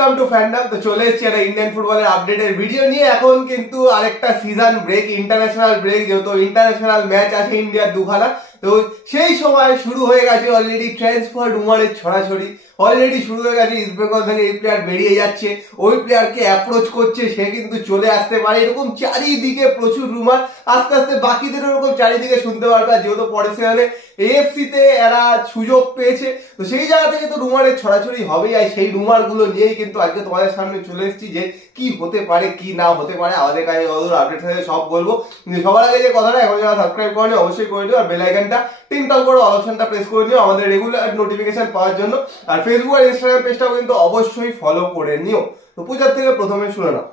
Welcome to fandom. তো চলে এসেছি একটা ইন্ডিয়ান ফুটবলের আপডেটের ভিডিও নিয়ে। এখন কিন্তু আরেকটা সিজন ব্রেক, ইন্টারন্যাশনাল ব্রেক, যেহেতু ইন্টারন্যাশনাল ম্যাচ আছে ইন্ডিয়ার দুখানা, তো সেই সময় শুরু হয়ে গেছে অলরেডি ট্রান্সফার রুমারের ছড়াছড়ি। অলরেডি শুরু হয়ে গেছে ইস্ট বেঙ্গল থেকে এই প্লেয়ার বেরিয়ে যাচ্ছে, ওই প্লেয়ারকে অ্যাপ্রোচ করছে, সে কিন্তু চলে আসতে পারে, এরকম চারিদিকে প্রচুর রুমার। আস্তে আস্তে বাকিদের এরকম চারিদিকে শুনতে পারবে। আর যেহেতু পরে সেখানে এএফসি তে এরা সুযোগ পেয়েছে, তো সেই জায়গা থেকে তো রুমারের ছড়াছড়ি হবেই। আর সেই রুমার গুলো নিয়েই কিন্তু আজকে তোমাদের সামনে চলে এসেছি যে কি হতে পারে কি না হতে পারে। আমাদের কাছে আপডেট থেকে সব বলবো, কিন্তু সবার আগে যে কথাটা, এখন যারা সাবস্ক্রাইব করেনি অবশ্যই করে নিও, আর বেল আইকনটা টিংটং করে অল অপশনটা প্রেস করে নিও আমাদের রেগুলার নোটিফিকেশন পাওয়ার জন্য। আর ফেসবুক আর ইনস্টাগ্রাম পেজটাও কিন্তু অবশ্যই ফলো করে নিও। তো পূজার থেকে প্রথমে শুনে নাও।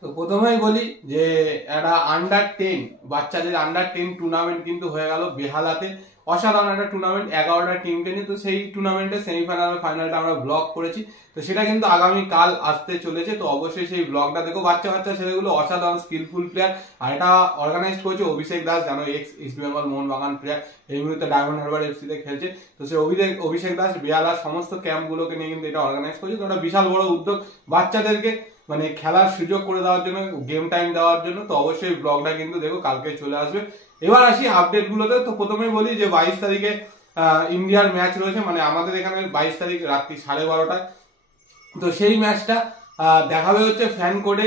তো প্রথমেই বলি যে একটা আন্ডার 10 বাচ্চাদের আন্ডার 10 টুর্নামেন্ট কিন্তু হয়ে গেল বেহালাতে। অসাধারণ একটা টুর্নামেন্ট, 11টা টিমকে নিয়ে। তো সেই টুর্নামেন্টের সেমিফাইনাল ফাইনালটা আমরা ব্লগ করেছি, তো সেটা কিন্তু আগামী কাল আসতে চলেছে। তো অবশ্যই সেই ব্লগটা দেখো। বাচ্চা বাচ্চা ছেলেগুলো অসাধারণ স্কিলফুল প্লেয়ার। আর এটা অর্গানাইজ করেছে অভিষেক দাস, জানো x east Bengal Mohun Bagan player, এই মুহূর্তে ডায়মন্ড হারবার এফসি তে খেলছে। তো সেই অভিষেক দাস বেহালার সমস্ত ক্যাম্প গুলোকে নিয়ে কিন্তু এটা অর্গানাইজ করেছে। তো ওটা বিশাল বড় উদ্যোগ বাচ্চাদেরকে মানে খেলার সুযোগ করে দেওয়ার জন্য, গেম টাইম দেওয়ার জন্য। তো অবশ্যই ব্লগটা কিন্তু দেখো, কালকে চলে আসবে। এবার আসি আপডেট গুলোতে। তো প্রথমে বলি যে 22 তারিখে ইন্ডিয়ার ম্যাচ রয়েছে, মানে আমাদের এখানে 22 তারিখ রাত্রি 12:30টায়। তো সেই ম্যাচটা দেখাবে হচ্ছে ফ্যান কোডে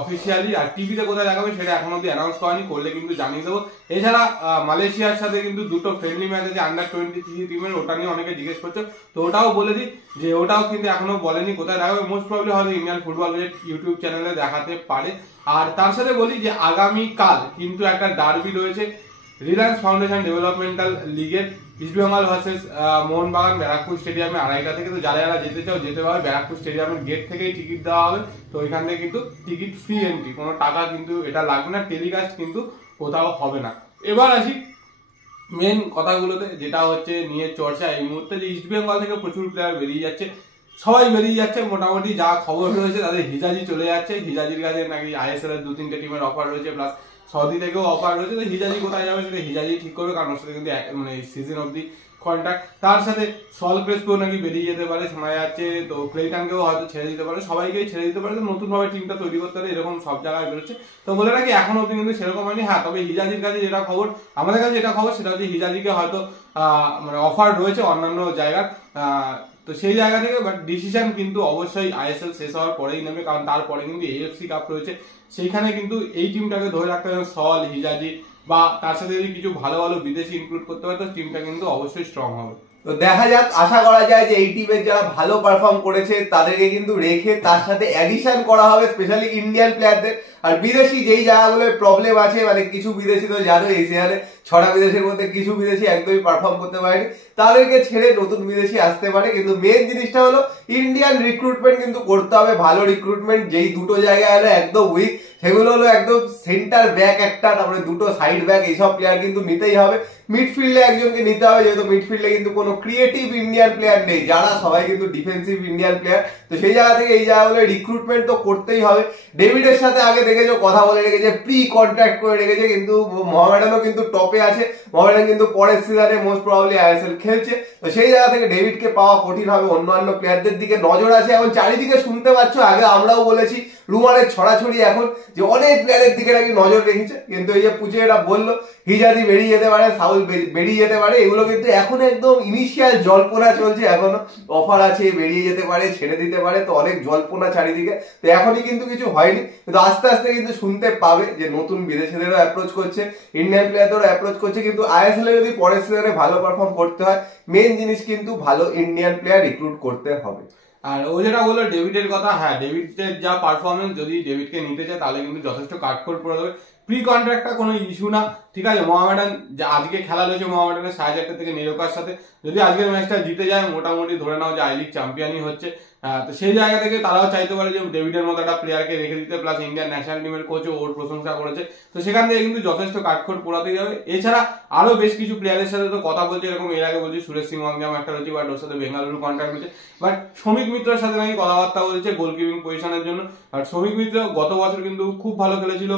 অফিসিয়ালি। আর টিভিতে কোথায় দেখাবে সেটা এখন অব্দি অ্যানাউন্স করেনি, করলে কিন্তু জানিয়ে দেবো। এছাড়া মালয়েশিয়ার সাথে কিন্তু দুটো ফ্রেন্ডলি ম্যাচ আছে আন্ডার 23 টিমের, ওটা নিয়ে অনেকে জিজ্ঞেস করছে। তো ওটাও বলে দিই যে ওটাও কিন্তু এখনো বলেনি কোথায় দেখাবে। মোস্ট প্রবলি হয়তো ইন্ডিয়ান ফুটবল ইউটিউব চ্যানেলে দেখাতে পারে। আর তার সাথে বলি যে আগামীকাল কিন্তু একটা ডার্বি রয়েছে রিলায়েন্স ফাউন্ডেশন ডেভেলপমেন্টাল লিগের, ইস্ট বেঙ্গল ভার্সেস মোহনবাগান ব্যারাকপুর স্টেডিয়ামে 2:30টা থেকে। তো যারা যারা যেতে চাও যেতে পারবে, ব্যারাকপুর স্টেডিয়ামের গেট থেকেই টিকিট দেওয়া হবে। তো এখান থেকে কিন্তু টিকিট ফ্রি এন্ট্রি, কোনো টাকা কিন্তু এটা লাগবে না, টেলিকাস্ট কিন্তু কোথাও হবে না। এবার আসি মেন কথাগুলোতে, যেটা হচ্ছে নিয়ে চর্চা এই মুহূর্তে, যে ইস্ট বেঙ্গল থেকে প্রচুর প্লেয়ার বেরিয়ে যাচ্ছে, সবাই বেরিয়ে যাচ্ছে। মোটামুটি যা খবর রয়েছে তাদের হিজাজি চলে যাচ্ছে। হিজাজির কাছে নাকি আইএসএল এর 2-3টে টিমের অফার রয়েছে, প্লাস সৌদি থেকেও অফার রয়েছে। তো হিজাজি কোথায় যাবে সেটা হিজাজি ঠিক করবে, কারণ ওর সাথে কিন্তু মানে সিজন অব্দি কন্ট্রাক্ট। তার সাথে সল ক্রেসপো নাকি বেরিয়ে যেতে পারে শোনা যাচ্ছে। তো ক্লেটনকেও হয়তো ছেড়ে দিতে পারে, সবাইকেই ছেড়ে দিতে পারে। তো নতুন ভাবে টিমটা তৈরি করতে পারে, এরকম সব জায়গায় বেরোচ্ছে। তো বলে রাখি এখন অব্দি কিন্তু সেরকম হয়নি। হ্যাঁ, তবে হিজাজির কাছে যেটা খবর, আমাদের কাছে যেটা খবর সেটা হচ্ছে হিজাজিকে হয়তো মানে অফার রয়েছে অন্যান্য জায়গার। তো সেই জায়গা থেকে বাট ডিসিশন কিন্তু অবশ্যই আইএসএল শেষ হওয়ার পরেই নেবে, কারণ তারপরে কিন্তু এএফসি কাপ রয়েছে। সেইখানে কিন্তু এই টিমটাকে ধরে রাখতে হবে, সল হিজাজি বা তার সাথে যদি কিছু ভালো ভালো বিদেশি ইনক্লুড করতে হয়, তো টিমটা কিন্তু অবশ্যই স্ট্রং হবে। তো দেখা যাক, আশা করা যায় যে এই টিমের যারা ভালো পারফর্ম করেছে তাদেরকে কিন্তু রেখে তার সাথে অ্যাডিশন করা হবে, স্পেশালি ইন্ডিয়ান প্লেয়ারদের। আর বিদেশি যেই জায়গাগুলোর প্রবলেম আছে, মানে কিছু বিদেশি তো জানো এশিয়ানে 6টা বিদেশের মধ্যে কিছু বিদেশি একদমই পারফর্ম করতে পারেনি, তাদেরকে ছেড়ে নতুন বিদেশি আসতে পারে। কিন্তু মেন জিনিসটা হলো ইন্ডিয়ান রিক্রুটমেন্ট কিন্তু করতে হবে, ভালো রিক্রুটমেন্ট। যেই দুটো জায়গায় হলো একদম উইক, সেগুলো হলো একদম সেন্টার ব্যাক একটা, তারপরে দুটো সাইড ব্যাক, এইসব প্লেয়ার কিন্তু নিতেই হবে। মিডফিল্ডে একজনকে নিতে হবে, যেহেতু মিডফিল্ডে কিন্তু কোনো ক্রিয়েটিভ ইন্ডিয়ান প্লেয়ার নেই, যারা সবাই কিন্তু ডিফেন্সিভ ইন্ডিয়ান প্লেয়ার। তো সেই জায়গা থেকে এই জায়গাগুলো রিক্রুটমেন্ট তো করতেই হবে। ডেভিডের সাথে আগে দেখেছো কথা বলে রেখেছে, প্রি কন্ট্রাক্ট করে রেখেছে, কিন্তু মোহামেডানও কিন্তু টপে আছে। মোহামেডান কিন্তু পরের সিজনে মোস্ট প্রবাবলি আইএসএল খেলছে। তো সেই জায়গা থেকে ডেভিডকে পাওয়া কঠিন হবে। অন্যান্য প্লেয়ারদের দিকে নজর আছে, এখন চারিদিকে শুনতে পাচ্ছ, আগে আমরাও বলেছি রুমারের ছড়াছড়ি এখন, যে অনেক প্লেয়ারের দিকে নাকি নজর রেখেছে। কিন্তু এই যে পুচে এরা বললো হিজাজি বেরিয়ে যেতে পারে, সাউল বেরিয়ে যেতে পারে, এগুলো কিন্তু এখন একদম ইনিশিয়াল জল্পনা চলছে। এখনো অফার আছে, বেরিয়ে যেতে পারে, ছেড়ে দিতে পারে, তো অনেক জল্পনা চারিদিকে। তো এখনই কিন্তু কিছু হয়নি, কিন্তু আস্তে আস্তে কিন্তু শুনতে পাবে যে নতুন বিদেশিদেরও অ্যাপ্রোচ করছে, ইন্ডিয়ান প্লেয়ারদেরও অ্যাপ্রোচ করছে। কিন্তু আইএসএল এ যদি পরের সিজনে ভালো পারফর্ম করতে হয়, মেন জিনিস কিন্তু ভালো ইন্ডিয়ান প্লেয়ার রিক্রুট করতে হবে। আর ও যেটা বললো ডেভিডের কথা, হ্যাঁ ডেভিডের যা পারফরমেন্স, যদি ডেভিডকে নিতে চায় তাহলে কিন্তু যথেষ্ট কাঠখড় পড়ে যাবে। প্রি কন্ট্রাক্টটা কোনো ইস্যু না, ঠিক আছে। মোহামেডান আজকে খেলা রয়েছে মোহামেডানের 4:30 থেকে নেরোকার সাথে, যদি আজকের ম্যাচটা জিতে যায় মোটামুটি ধরে নাও যে আই লিগ চ্যাম্পিয়নই হচ্ছে। তো সেই জায়গা থেকে তারাও চাইতে পারে যে ডেভিডের মতো একটা প্লেয়ারকে রেখে দিতে, প্লাস ইন্ডিয়ান ন্যাশনাল টিমের কোচও ওর প্রশংসা করেছে। তো সেখান থেকে কিন্তু যথেষ্ট কাঠখড় পোড়াতেই যাবে। এছাড়া আরো বেশ কিছু প্লেয়ারের সাথে তো কথা বলছে, এরকম এর আগে বলছি সুরেশ সিং ওয়াংজাম একটা রয়েছে, বাট ওর সাথে বেঙ্গালুরু কন্ট্রাক্ট হয়েছে। বাট শ্রমিক মিত্রের সাথে নাকি কথাবার্তা বলছে গোলকিপিং পজিশনের জন্য। বাট শ্রমিক মিত্র গত বছর কিন্তু খুব ভালো খেলেছিল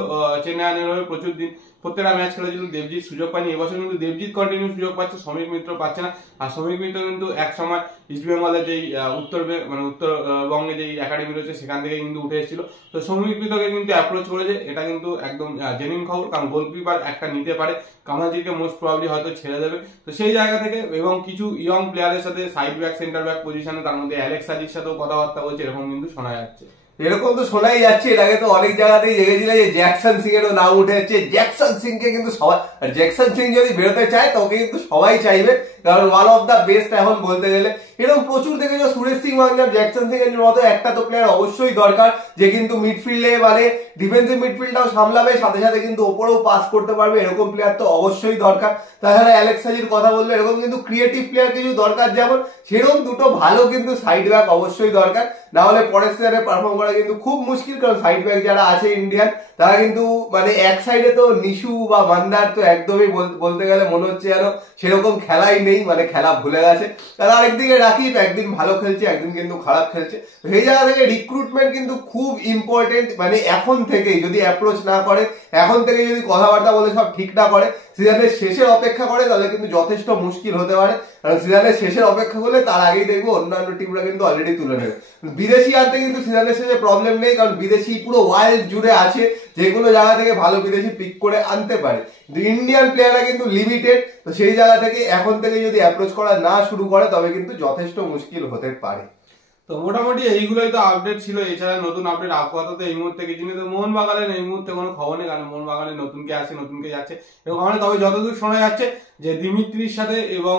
চেন্নাইয়ের হয়ে প্রচুর দিন, প্রত্যেকটা ম্যাচ খেলেছিল, দেবজিৎ সুযোগ পায়নি। এবছর কিন্তু দেবজিৎ কন্টিনিউ সুযোগ পাচ্ছে, শ্রমিক মিত্র পাচ্ছে না। আর শ্রমিক মিত্র কিন্তু এক সময় ইস্ট বেঙ্গলের যেই উত্তরবঙ্গে যেই একাডেমি রয়েছে সেখান থেকে কিন্তু উঠে এসেছিল। তো শ্রমিক মিত্রকে কিন্তু অ্যাপ্রোচ করেছে, এটা কিন্তু একদম জেনুইন খবর, কারণ গোলকিপার একটা নিতে পারে, কামাজিকে মোস্ট প্রবাবলি হয়তো ছেড়ে দেবে। তো সেই জায়গা থেকে এবং কিছু ইয়ং প্লেয়ারের সাথে সাইড ব্যাক সেন্টার ব্যাক পজিশনে, তার মধ্যে অ্যালেক্স সাজির সাথেও কথাবার্তা বলছে, এরকম কিন্তু শোনা যাচ্ছে। এরকম তো শোনাই যাচ্ছে, এটাকে তো অনেক জায়গাতেই দেখেছিল যে জ্যাকসন সিং এরও নাম উঠে যাচ্ছে। জ্যাকসন সিং কে কিন্তু সবাই, আর জ্যাকসন সিং যদি বেরোতে চায় তোকে কিন্তু সবাই চাইবে, কারণ ওয়ান অফ দা বেস্ট এখন বলতে গেলে। এরকম প্রচুর দেখেছো, সুরেশ সিং ওয়াংগার, জ্যাকসন সিং এর মতো একটা তো প্লেয়ার অবশ্যই দরকার যে কিন্তু মিডফিল্ডে মানে ডিফেন্সিভ মিডফিল্ডটাও সামলাবে, সাথে সাথে কিন্তু ওপরেও পাস করতে পারবে, এরকম প্লেয়ার তো অবশ্যই দরকার। তাছাড়া অ্যালেক্স সাজির কথা বললে এরকম কিন্তু ক্রিয়েটিভ প্লেয়ার কিছু দরকার, যেমন সেরকম দুটো ভালো কিন্তু সাইড ব্যাক অবশ্যই দরকার, না হলে পরের সিজনে পারফর্ম করা কিন্তু খুব মুশকিল। কারণ সাইড ব্যাক যারা আছে ইন্ডিয়ান, তারা কিন্তু মানে এক সাইডে তো নিশু বা মান্দার তো একদমই বলতে গেলে মনে হচ্ছে যেন সেরকম খেলাই নেই, মানে খেলা ভুলে গেছে। তারা আরেকদিকে রাকিব একদিন ভালো খেলছে, একদিন কিন্তু খারাপ খেলছে। সেই জায়গা থেকে রিক্রুটমেন্ট কিন্তু খুব ইম্পর্টেন্ট, মানে এখন থেকেই যদি অ্যাপ্রোচ না করে, এখন থেকে যদি কথাবার্তা বলে সব ঠিক না করে, সিজনের শেষের অপেক্ষা করে, তাহলে কিন্তু যথেষ্ট মুশকিল হতে পারে। কারণ সিজনের শেষের অপেক্ষা করলে তার আগেই দেখবো অন্যান্য টিমরা কিন্তু অলরেডি তুলে নেবে। বিদেশি আনতে কিন্তু সিজনের শেষে প্রবলেম নেই, কারণ বিদেশি পুরো ওয়ার্ল্ড জুড়ে আছে, যে কোনো জায়গা থেকে ভালো বিদেশি পিক করে আনতে পারে। ইন্ডিয়ান প্লেয়াররা কিন্তু লিমিটেড, তো সেই জায়গা থেকে এখন থেকে যদি অ্যাপ্রোচ করা না শুরু করে তবে কিন্তু যথেষ্ট মুশকিল হতে পারে। তো মোটামুটি এইগুলোই তো আপডেট ছিল, এছাড়া নতুন আপডেট আপাতত এই মুহূর্তে কিছু নেই। তো মোহনবাগানের এই মুহূর্তে কোনো খবর নেই, কারণ মোহনবাগানের নতুন কে আসে, নতুন কে যাচ্ছে এরকম। তবে যতদূর শোনা যাচ্ছে যে দিমিত্রির সাথে এবং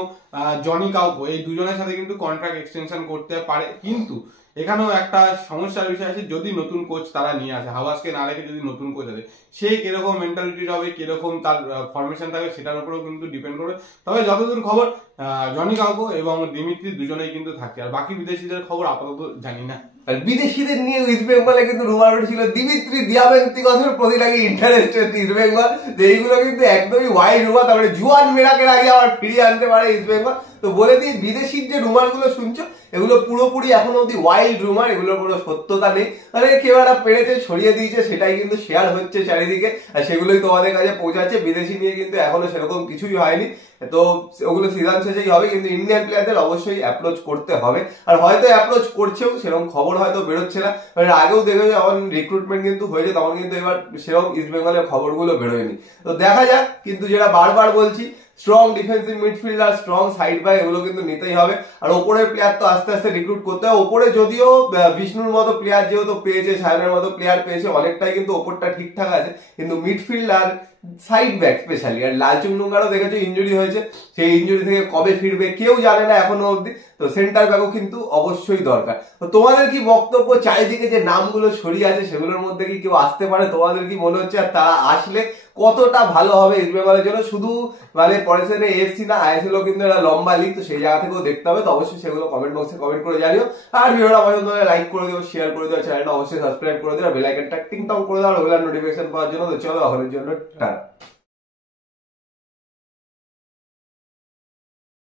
জনি কাউকো, এই দুজনের সাথে কিন্তু কন্ট্রাক্ট এক্সটেনশন করতে পারে। কিন্তু এখানেও একটা সমস্যার বিষয় আছে, যদি নতুন কোচ তারা নিয়ে আসে, হাওয়াজকে না রেখে যদি নতুন কোচ আসে, সে কিরকম মেন্টালিটি হবে, কিরকম তার ফরমেশন থাকবে, সেটার উপরেও কিন্তু ডিপেন্ড করবে। তবে যতদূর খবর জনি কাউকো এবং দিমিত্রি দুজনেই কিন্তু থাকে, আর বাকি বিদেশিদের খবর আপাতত জানি না। আর বিদেশিদের নিয়ে ইস্ট বেঙ্গলে কিন্তু রুমার ছিল দিমিত্রি দিয়াবেন্তিকসের প্রতি নাকি ইন্টারেস্টেড ইস্ট বেঙ্গল, যে এইগুলো কিন্তু একদমই ওয়াইড রুমার। তারপরে জুয়ান মিরাকের আগে আবার ফিরিয়ে আনতে পারে ইস্ট বেঙ্গল। তো বলে দিই, বিদেশির যে রুমার গুলো শুনছো এগুলো পুরোপুরি এখনো অব্দি ওয়াইল্ড রুমার, এগুলোর কোনো সত্যতা নেই। মানে কেউ একটা পেরেছে, ছড়িয়ে দিয়েছে, সেটাই কিন্তু শেয়ার হচ্ছে চারিদিকে, আর সেগুলোই তোমাদের কাছে পৌঁছাচ্ছে। বিদেশি নিয়ে কিন্তু এখনো সেরকম কিছুই হয়নি, তো ওগুলো সিজন শেষেই হবে। কিন্তু ইন্ডিয়ান প্লেয়ারদের অবশ্যই অ্যাপ্রোচ করতে হবে, আর হয়তো অ্যাপ্রোচ করছেও, সেরকম খবর হয়তো বেরোচ্ছে না। আগেও দেখে যখন রিক্রুটমেন্ট কিন্তু হয়েছে তখন কিন্তু এবার সেরকম ইস্ট বেঙ্গলের খবরগুলো বেরোয়নি। তো দেখা যাক, কিন্তু যেটা বারবার বলছি, strong defensive midfielder, strong side back, এগুলো কিন্তু নিতেই হবে। আর ওপরের প্লেয়ার তো আস্তে আস্তে রিক্রুট করতে হবে। ওপরে যদিও বিষ্ণুর মতো প্লেয়ার যেহেতু পেয়েছে, সায়নের মতো প্লেয়ার পেয়েছে, অনেকটাই কিন্তু ওপরটা ঠিকঠাক আছে। কিন্তু মিডফিল্ড আর সাইড ব্যাক স্পেশালি, আর লালচুংডুঙ্গারও দেখেছো ইঞ্জুরি হয়েছে, সেই ইঞ্জুরি থেকে কবে ফিরবে কেউ জানে না এখনো অব্দি। তো সেন্টার ব্যাকও কিন্তু অবশ্যই দরকার। তো তোমাদের কি বক্তব্য? চারিদিকে যে নামগুলো ছড়িয়ে আছে সেগুলোর মধ্যে কি কেউ আসতে পারে? তোমাদের কি মনে হচ্ছে? আর তারা আসলে কতটা ভালো হবে ইস্ট বেঙ্গলের জন্য? শুধু মানে পরের সিজনে এএফসি না, আইএসএল ও কিন্তু একটা লম্বা লিগ, তো সেই জায়গা থেকেও দেখতে হবে। তো অবশ্যই সেগুলো কমেন্ট বক্সে কমেন্ট করে জানিও। আর ভিডিওটা পছন্দ হলে লাইক করে দিও, শেয়ার করে দিও, চ্যানেলটা অবশ্যই সাবস্ক্রাইব করে দিও, বেল আইকনটা টিং টং করে দাও ওগুলো নোটিফিকেশন পাওয়ার জন্য। তো চলো এখনের জন্য টাটা।